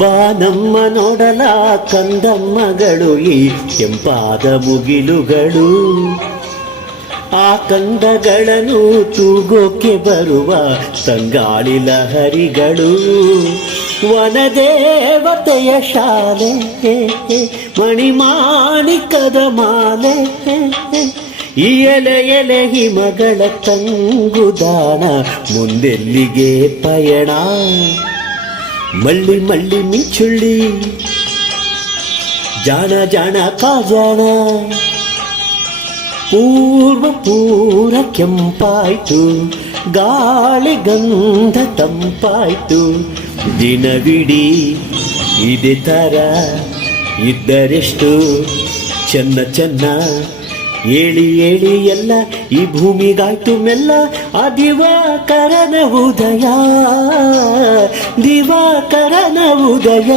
ಬಾ ನಮ್ಮ ನೋಡಲ ಕಂದಮ್ಮಗಳು ಈ ಕೆಂಪಾದ ಮುಗಿಲುಗಳು, ಆ ಕಂದಗಳನ್ನು ತೂಗೋಕೆ ಬರುವ ತಂಗಾಳಿ ಲಹರಿಗಳು. ವನದೇವತೆಯ ಶಾಲೆ ಮಣಿಮಾಣಿಕದ ಮಾಲೆ, ಈ ಎಲೆ ಎಲೆ ಹಿಮಗಳ ತಂಗುದಾಣ, ಮುಂದೆಲ್ಲಿಗೆ ಪಯಣ. ಮಳ್ಳಿ ಮಳ್ಳಿ ಮಿಂಚುಳ್ಳಿ ಜಾಣ ಜಾಣ ಕಾಜಾಣ, ಪೂರ್ವ ಕೆಂಪಾಯ್ತು, ಗಾಳಿ ಗಂಧ ತಂಪಾಯ್ತು. ದಿನವಿಡೀ ಇದೇ ಥರ ಇದ್ದರೆಷ್ಟು ಚೆನ್ನ ಚೆನ್ನ, ಏಳಿ ಏಳಿ ಎಲ್ಲ ಈ ಭೂಮಿಗಾಯ್ತು ಮೆಲ್ಲ. ಆ ದಿವಾಕರನ ಉದಯ, ದಿವಾಕರನ ಉದಯ.